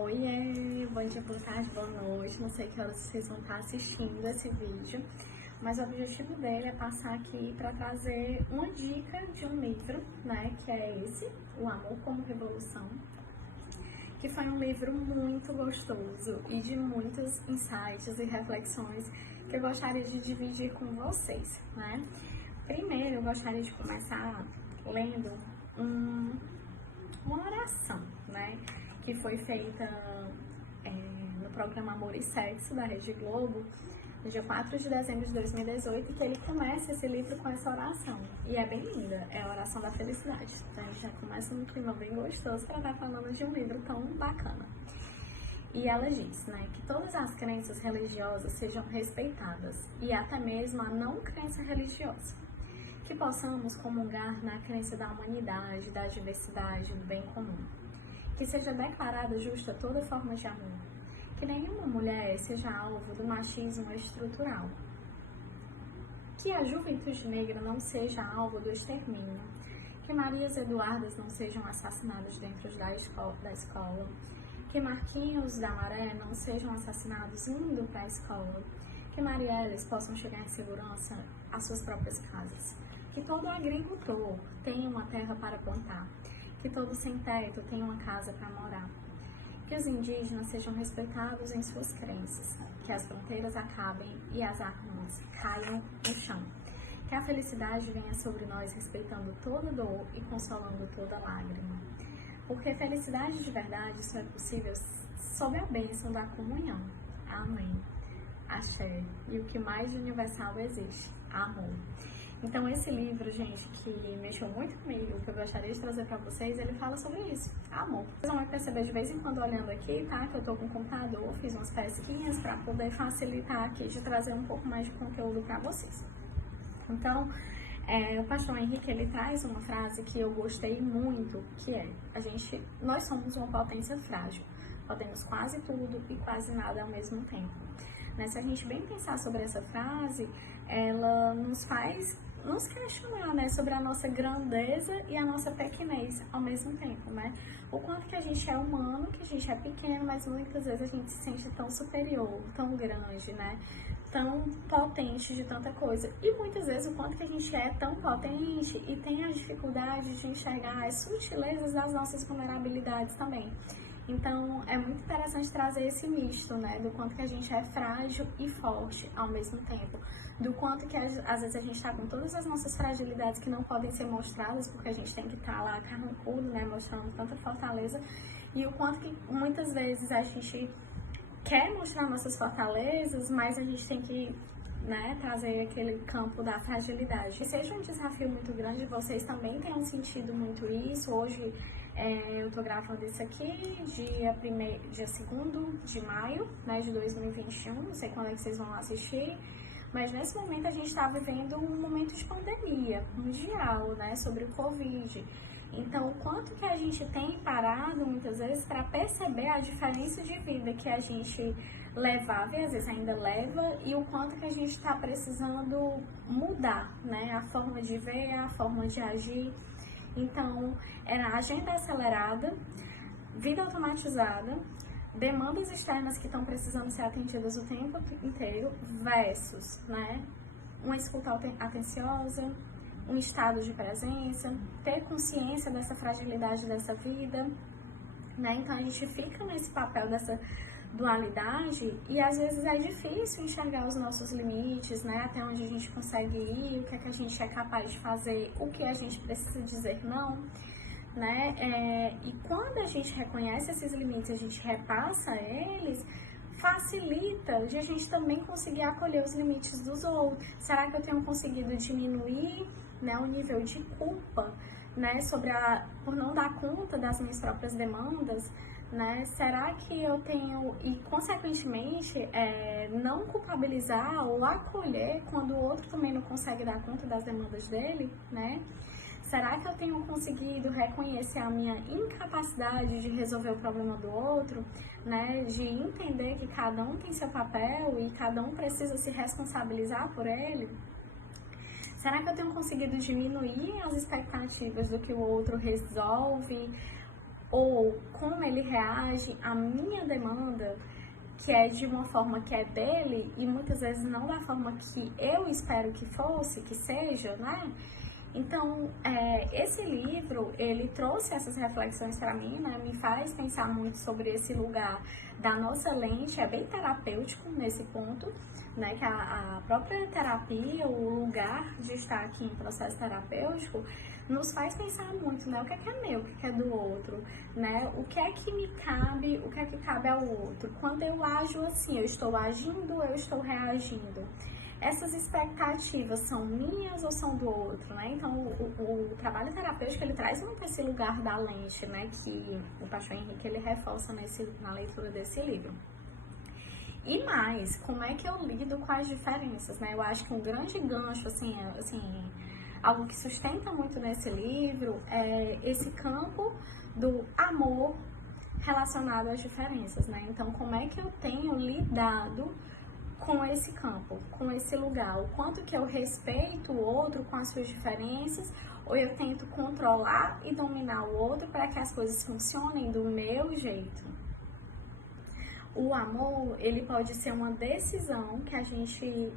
Oiê, bom dia, boa tarde, boa noite. Não sei que horas vocês vão estar assistindo esse vídeo, mas o objetivo dele é passar aqui para trazer uma dica de um livro, né, que é esse, O Amor como Revolução, que foi um livro muito gostoso e de muitos insights e reflexões que eu gostaria de dividir com vocês, né? Primeiro, eu gostaria de começar lendo uma oração, né, que foi feita no programa Amor e Sexo da Rede Globo, no dia 4 de dezembro de 2018, que ele começa esse livro com essa oração. E é bem linda, é a oração da felicidade. Então a gente já começa num clima bem gostoso para estar falando de um livro tão bacana. E ela diz, né, que todas as crenças religiosas sejam respeitadas, e até mesmo a não crença religiosa. Que possamos comungar na crença da humanidade, da diversidade, do bem comum. Que seja declarada justa toda forma de amor. Que nenhuma mulher seja alvo do machismo estrutural. Que a juventude negra não seja alvo do extermínio. Que Marias Eduardas não sejam assassinadas dentro da escola. Que Marquinhos da Maré não sejam assassinados indo para a escola. Que Marielles possam chegar em segurança às suas próprias casas. Que todo agricultor tenha uma terra para plantar. Que todo sem-teto tenha uma casa para morar. Que os indígenas sejam respeitados em suas crenças. Que as fronteiras acabem e as armas caiam no chão. Que a felicidade venha sobre nós respeitando toda dor e consolando toda lágrima. Porque felicidade de verdade só é possível sob a bênção da comunhão. Amém. Axé. E o que mais de universal existe? Amor. Então esse livro, gente, que mexeu muito comigo, que eu gostaria de trazer pra vocês, ele fala sobre isso, amor. Vocês vão perceber de vez em quando olhando aqui, tá, que eu tô com o computador, fiz umas pesquinhas pra poder facilitar aqui de trazer um pouco mais de conteúdo pra vocês. Então, o pastor Henrique, ele traz uma frase que eu gostei muito, que é, nós somos uma potência frágil, podemos quase tudo e quase nada ao mesmo tempo. Né? Se a gente bem pensar sobre essa frase, ela nos faz nos questionar, né, sobre a nossa grandeza e a nossa pequenez ao mesmo tempo, né? O quanto que a gente é humano, que a gente é pequeno, mas muitas vezes a gente se sente tão superior, tão grande, né? Tão potente de tanta coisa. E muitas vezes o quanto que a gente é tão potente e tem a dificuldade de enxergar as sutilezas das nossas vulnerabilidades também. Então, é muito interessante trazer esse misto, né, do quanto que a gente é frágil e forte ao mesmo tempo, do quanto que às vezes a gente está com todas as nossas fragilidades que não podem ser mostradas, porque a gente tem que estar lá carrancudo, né, mostrando tanta fortaleza, e o quanto que muitas vezes a gente quer mostrar nossas fortalezas, mas a gente tem que, né, trazer aquele campo da fragilidade. E seja um desafio muito grande, vocês também tenham sentido muito isso. Hoje eu tô gravando isso aqui dia 2º de maio, né, de 2021, não sei quando é que vocês vão assistir, mas nesse momento a gente está vivendo um momento de pandemia mundial, né, sobre o Covid. Então, o quanto que a gente tem parado, muitas vezes, para perceber a diferença de vida que a gente levava e às vezes ainda leva, e o quanto que a gente está precisando mudar, né, a forma de ver, a forma de agir. Então, era agenda acelerada, vida automatizada, demandas externas que estão precisando ser atendidas o tempo inteiro, versus, né, uma escuta atenciosa, um estado de presença, ter consciência dessa fragilidade dessa vida, né? Então a gente fica nesse papel dessa dualidade e às vezes é difícil enxergar os nossos limites, né? Até onde a gente consegue ir, o que é que a gente é capaz de fazer, o que a gente precisa dizer não, né? E quando a gente reconhece esses limites, a gente repassa eles, facilita de a gente também conseguir acolher os limites dos outros. Será que eu tenho conseguido diminuir, né, o nível de culpa, né, por não dar conta das minhas próprias demandas, né? Será que eu tenho, e consequentemente, não culpabilizar ou acolher quando o outro também não consegue dar conta das demandas dele, né? Será que eu tenho conseguido reconhecer a minha incapacidade de resolver o problema do outro, né? De entender que cada um tem seu papel e cada um precisa se responsabilizar por ele? Será que eu tenho conseguido diminuir as expectativas do que o outro resolve ou como ele reage à minha demanda, que é de uma forma que é dele e muitas vezes não da forma que eu espero que fosse, que seja, né? Então, esse livro, ele trouxe essas reflexões para mim, né? Me faz pensar muito sobre esse lugar da nossa lente, é bem terapêutico nesse ponto, né? Que a própria terapia, o lugar de estar aqui em processo terapêutico, nos faz pensar muito, né? O que é meu, o que é do outro, né? O que é que me cabe, o que é que cabe ao outro. Quando eu ajo assim, eu estou agindo, eu estou reagindo. Essas expectativas são minhas ou são do outro, né? Então, o trabalho terapêutico, ele traz muito esse lugar da lente, né? Que o pastor Henrique, ele reforça na leitura desse livro. E mais, como é que eu lido com as diferenças, né? Eu acho que um grande gancho, assim, algo que sustenta muito nesse livro é esse campo do amor relacionado às diferenças, né? Então, como é que eu tenho lidado com esse campo, com esse lugar, o quanto que eu respeito o outro com as suas diferenças, ou eu tento controlar e dominar o outro para que as coisas funcionem do meu jeito. O amor, ele pode ser uma decisão que a gente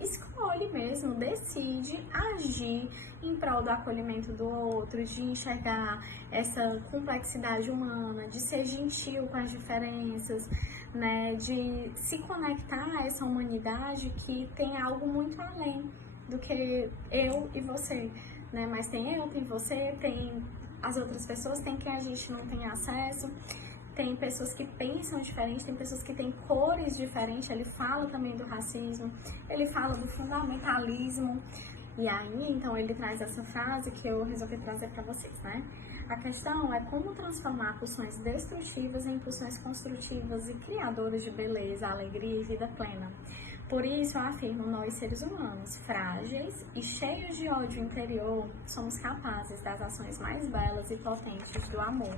escolhe mesmo, decide agir em prol do acolhimento do outro, de enxergar essa complexidade humana, de ser gentil com as diferenças, né, de se conectar a essa humanidade que tem algo muito além do que eu e você, né, mas tem eu, tem você, tem as outras pessoas, tem quem a gente não tem acesso. Tem pessoas que pensam diferente, tem pessoas que têm cores diferentes. Ele fala também do racismo, ele fala do fundamentalismo. E aí, então, ele traz essa frase que eu resolvi trazer para vocês, né? A questão é como transformar pulsões destrutivas em pulsões construtivas e criadoras de beleza, alegria e vida plena. Por isso, eu afirmo, nós seres humanos, frágeis e cheios de ódio interior, somos capazes das ações mais belas e potentes do amor.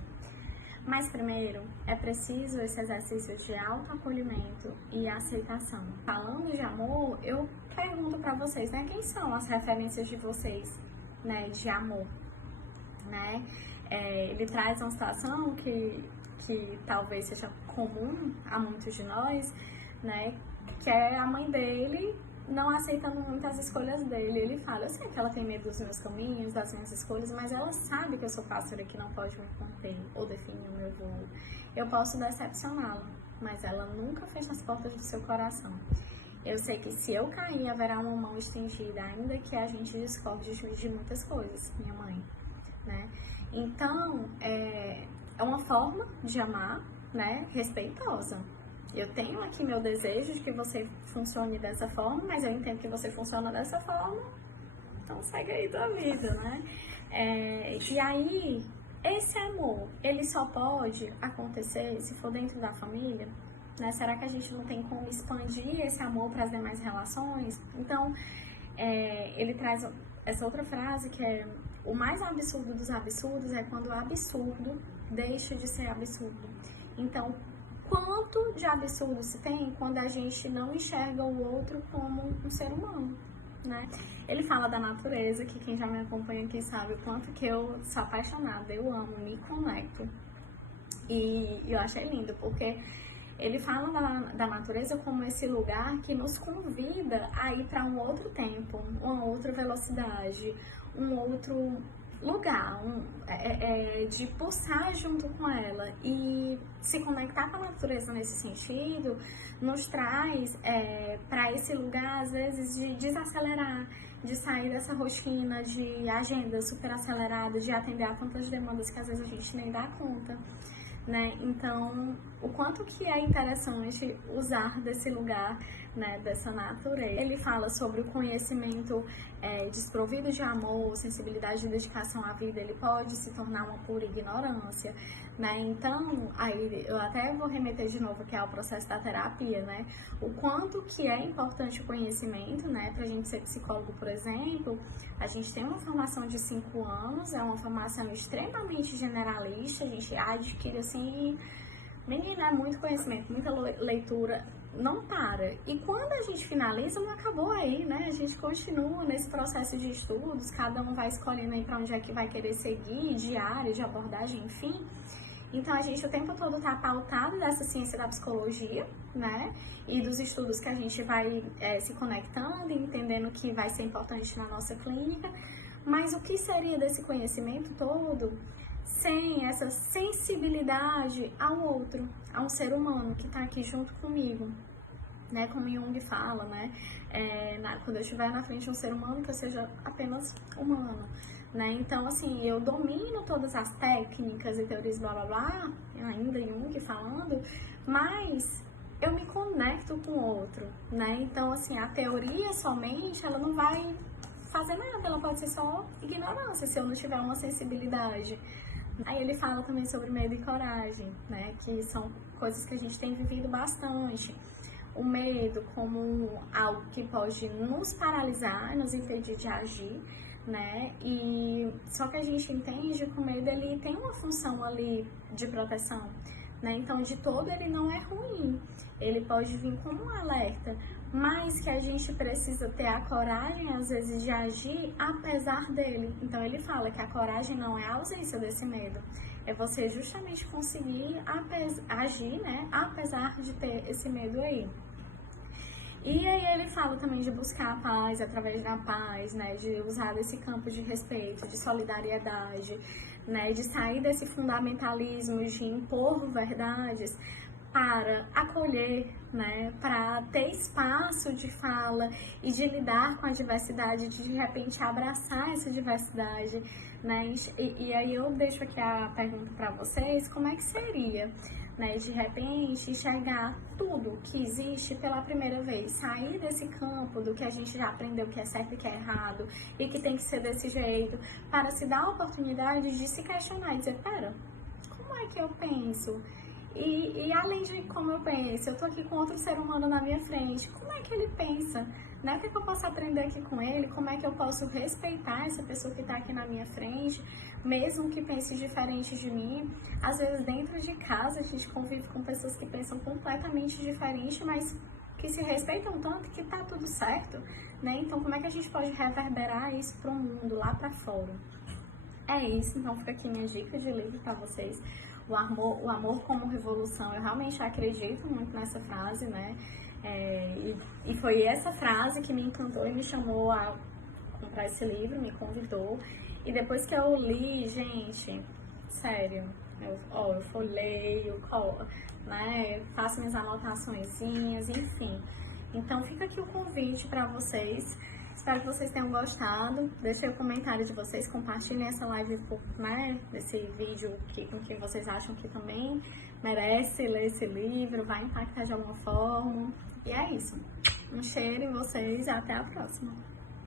Mas primeiro, é preciso esse exercício de autoacolhimento e aceitação. Falando de amor, eu pergunto para vocês, né, quem são as referências de vocês, né, de amor, né? Ele traz uma situação que talvez seja comum a muitos de nós, né, que é a mãe dele não aceitando muito as escolhas dele. Ele fala, eu sei que ela tem medo dos meus caminhos, das minhas escolhas, mas ela sabe que eu sou pássaro que não pode me conter ou definir o meu voo. Eu posso decepcioná-la, mas ela nunca fecha as portas do seu coração. Eu sei que se eu cair, haverá uma mão estendida, ainda que a gente discorde de muitas coisas, minha mãe, né? Então, é uma forma de amar, né, respeitosa. Eu tenho aqui meu desejo de que você funcione dessa forma, mas eu entendo que você funciona dessa forma, então segue aí tua vida, né? E aí, esse amor, ele só pode acontecer se for dentro da família, né? Será que a gente não tem como expandir esse amor para as demais relações? Então, ele traz essa outra frase que é: o mais absurdo dos absurdos é quando o absurdo deixa de ser absurdo. Então, quanto de absurdo se tem quando a gente não enxerga o outro como um ser humano, né? Ele fala da natureza, que quem já me acompanha aqui sabe o quanto que eu sou apaixonada, eu amo, me conecto. E eu achei lindo, porque ele fala da natureza como esse lugar que nos convida a ir para um outro tempo, uma outra velocidade, um outro lugar, de pulsar junto com ela. E se conectar com a natureza nesse sentido nos traz para esse lugar, às vezes, de desacelerar, de sair dessa rotina de agenda super acelerada, de atender a tantas demandas que às vezes a gente nem dá conta, né? Então, o quanto que é interessante usar desse lugar, né, dessa natureza. Ele fala sobre o conhecimento desprovido de amor, sensibilidade e dedicação à vida, ele pode se tornar uma pura ignorância, né? Então, aí eu até vou remeter de novo aqui ao processo da terapia, né? O quanto que é importante o conhecimento, né? Pra gente ser psicólogo, por exemplo, a gente tem uma formação de 5 anos, é uma formação extremamente generalista, a gente adquire assim, menina, muito conhecimento, muita leitura, não para. E quando a gente finaliza, não acabou aí, né? A gente continua nesse processo de estudos, cada um vai escolhendo aí para onde é que vai querer seguir, de área, de abordagem, enfim. Então, a gente o tempo todo tá pautado dessa ciência da psicologia, né? E dos estudos que a gente vai se conectando e entendendo que vai ser importante na nossa clínica. Mas o que seria desse conhecimento todo sem essa sensibilidade ao outro, a um ser humano que tá aqui junto comigo? Né, como Jung fala, né, quando eu estiver na frente de um ser humano, que eu seja apenas humano, né, então, assim, eu domino todas as técnicas e teorias, blá, blá, blá, ainda Jung falando, mas eu me conecto com o outro, né, então, assim, a teoria somente, ela não vai fazer nada, ela pode ser só ignorância, se eu não tiver uma sensibilidade. Aí ele fala também sobre medo e coragem, né, que são coisas que a gente tem vivido bastante. O medo como algo que pode nos paralisar, nos impedir de agir, né? E só que a gente entende que o medo ele tem uma função ali de proteção, né? Então, de todo ele não é ruim. Ele pode vir como um alerta, mas que a gente precisa ter a coragem às vezes de agir apesar dele. Então, ele fala que a coragem não é a ausência desse medo. É você justamente conseguir agir, né? Apesar de ter esse medo aí. E aí ele fala também de buscar a paz através da paz, né, de usar desse campo de respeito, de solidariedade, né, de sair desse fundamentalismo de impor verdades para acolher, né, para ter espaço de fala e de lidar com a diversidade, de repente abraçar essa diversidade, né, e aí eu deixo aqui a pergunta para vocês, como é que seria, né, de repente enxergar tudo que existe pela primeira vez, sair desse campo do que a gente já aprendeu que é certo e que é errado e que tem que ser desse jeito, para se dar a oportunidade de se questionar e dizer, pera, como é que eu penso? E além de como eu penso, eu tô aqui com outro ser humano na minha frente, como é que ele pensa? Né? O que eu posso aprender aqui com ele? Como é que eu posso respeitar essa pessoa que está aqui na minha frente, mesmo que pense diferente de mim? Às vezes dentro de casa a gente convive com pessoas que pensam completamente diferente, mas que se respeitam tanto que tá tudo certo, né? Então como é que a gente pode reverberar isso para o mundo, lá para fora? É isso, então fica aqui minha dica de livro para vocês. O amor como revolução, eu realmente acredito muito nessa frase, né? E foi essa frase que me encantou e me chamou a comprar esse livro, me convidou. E depois que eu li, gente, sério, eu folheio, né? Faço minhas anotaçõezinhas, enfim. Então fica aqui o convite para vocês. Espero que vocês tenham gostado. Deixem o comentário de vocês, compartilhem essa live, né, desse vídeo com quem vocês acham que também merece ler esse livro, vai impactar de alguma forma. E é isso. Um cheiro em vocês e até a próxima.